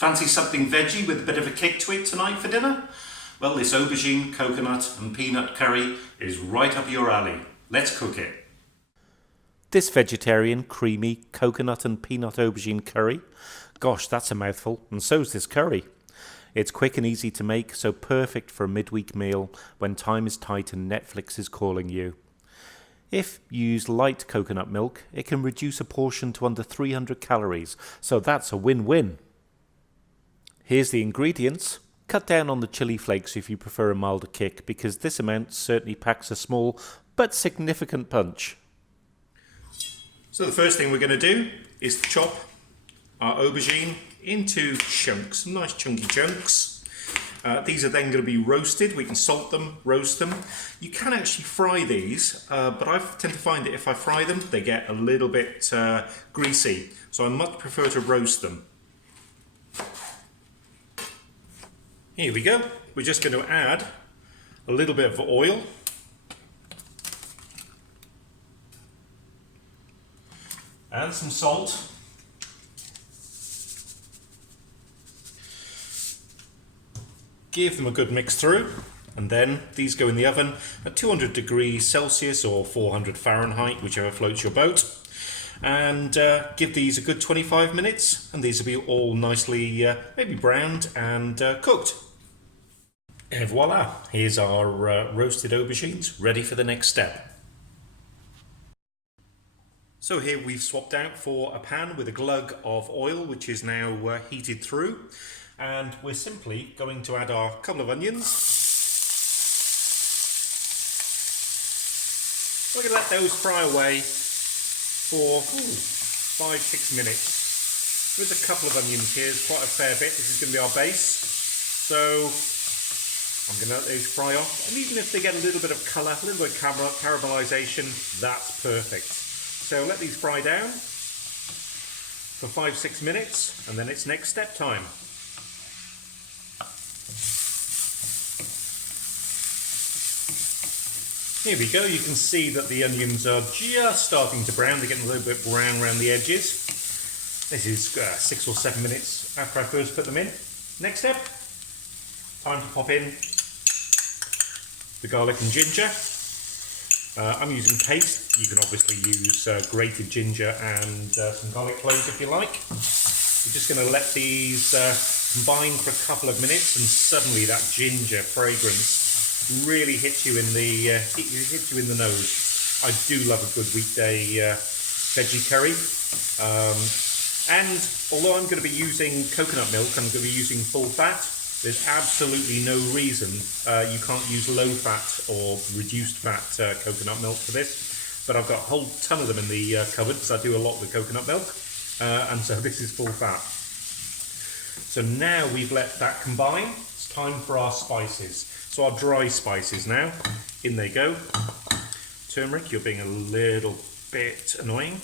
Fancy something veggie with a bit of a kick to it tonight for dinner? Well, this aubergine, coconut and peanut curry is right up your alley. Let's cook it. This vegetarian, creamy, coconut and peanut aubergine curry. Gosh, that's a mouthful, and so's this curry. It's quick and easy to make, so perfect for a midweek meal when time is tight and Netflix is calling you. If you use light coconut milk, it can reduce a portion to under 300 calories, so that's a win-win. Here's the ingredients. Cut down on the chili flakes if you prefer a milder kick, because this amount certainly packs a small but significant punch. So the first thing we're going to do is chop our aubergine into chunks, nice chunky chunks. These are then going to be roasted. We can salt them, roast them. You can actually fry these, but I tend to find that if I fry them, they get a little bit greasy. So I much prefer to roast them. Here we go. We're just going to add a little bit of oil. And some salt. Give them a good mix through, and then these go in the oven at 200 degrees Celsius or 400 Fahrenheit, whichever floats your boat, and give these a good 25 minutes, and these will be all nicely maybe browned and cooked. Et voila, here's our roasted aubergines ready for the next step. So here we've swapped out for a pan with a glug of oil, which is now heated through. And we're simply going to add our couple of onions. We're going to let those fry away for 5-6 minutes. There's a couple of onions here, it's quite a fair bit. This is going to be our base. So I'm going to let those fry off. And even if they get a little bit of colour, a little bit of caramelisation, that's perfect. So let these fry down for 5-6 minutes, and then it's next step time. Here we go, you can see that the onions are just starting to brown. They're getting a little bit brown around the edges. This is 6 or 7 minutes after I first put them in. Next step, time to pop in the garlic and ginger. I'm using paste. You can obviously use grated ginger and some garlic cloves if you like. We're just going to let these combine for a couple of minutes, and suddenly that ginger fragrance really hits you in the nose. I do love a good weekday veggie curry. And although I'm going to be using coconut milk, I'm going to be using full fat. There's absolutely no reason you can't use low fat or reduced fat coconut milk for this, but I've got a whole ton of them in the cupboard because I do a lot with coconut milk, and so this is full fat. So now we've let that combine, it's time for our spices. So our dry spices now, in they go. Turmeric, you're being a little bit annoying.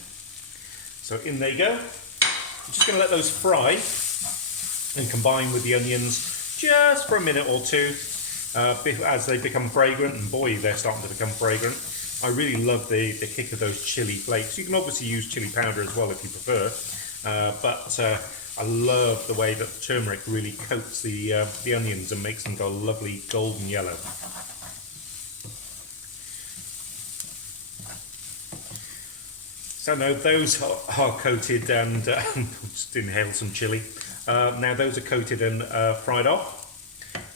So in they go. I'm just going to let those fry and combine with the onions just for a minute or two as they become fragrant, and boy, they're starting to become fragrant. I really love the kick of those chili flakes. You can obviously use chili powder as well if you prefer, but I love the way that turmeric really coats the onions and makes them go lovely golden yellow. So now those are coated and just inhale some chili. Now those are coated and fried off.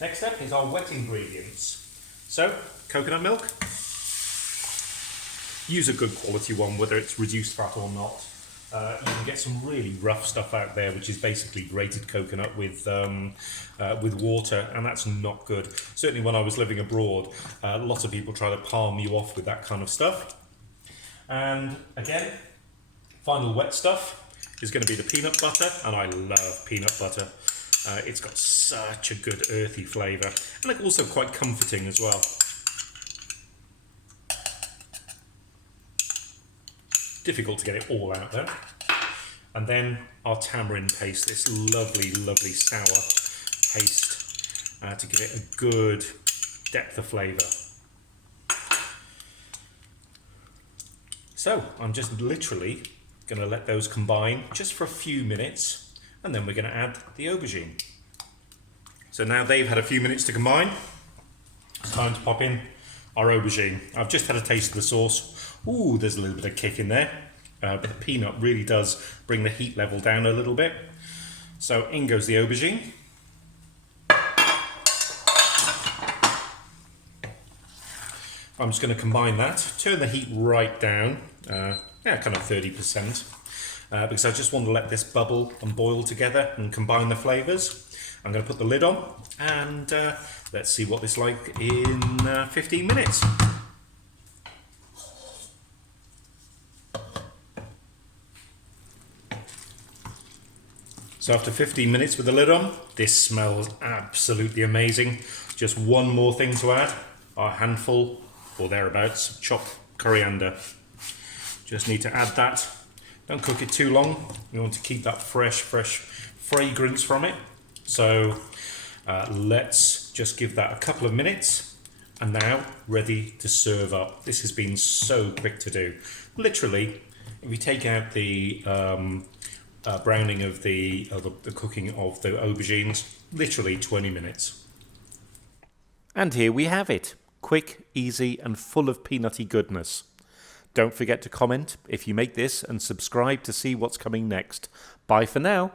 Next step is our wet ingredients. So, coconut milk. Use a good quality one, whether it's reduced fat or not. You can get some really rough stuff out there, which is basically grated coconut with water, and that's not good. Certainly when I was living abroad, lots of people try to palm you off with that kind of stuff. And again, final wet stuff is going to be the peanut butter, and I love peanut butter. It's got such a good earthy flavour, and it's also quite comforting as well. Difficult to get it all out though. And then our tamarind paste, this lovely, lovely sour paste to give it a good depth of flavour. So I'm just literally going to let those combine just for a few minutes and then we're going to add the aubergine. So now they've had a few minutes to combine. It's time to pop in our aubergine. I've just had a taste of the sauce. Ooh, there's a little bit of kick in there, but the peanut really does bring the heat level down a little bit. So in goes the aubergine. I'm just going to combine that, turn the heat right down, kind of 30%, because I just want to let this bubble and boil together and combine the flavours. I'm going to put the lid on and let's see what this is like in 15 minutes. So after 15 minutes with the lid on, this smells absolutely amazing. Just one more thing to add, our handful or thereabouts chopped coriander. Just need to add that. Don't cook it too long. You want to keep that fresh fragrance from it. So let's just give that a couple of minutes, and now ready to serve up. This has been so quick to do. Literally, if you take out the browning of the cooking of the aubergines, literally 20 minutes. And here we have it. Quick, easy and full of peanutty goodness. Don't forget to comment if you make this and subscribe to see what's coming next. Bye for now.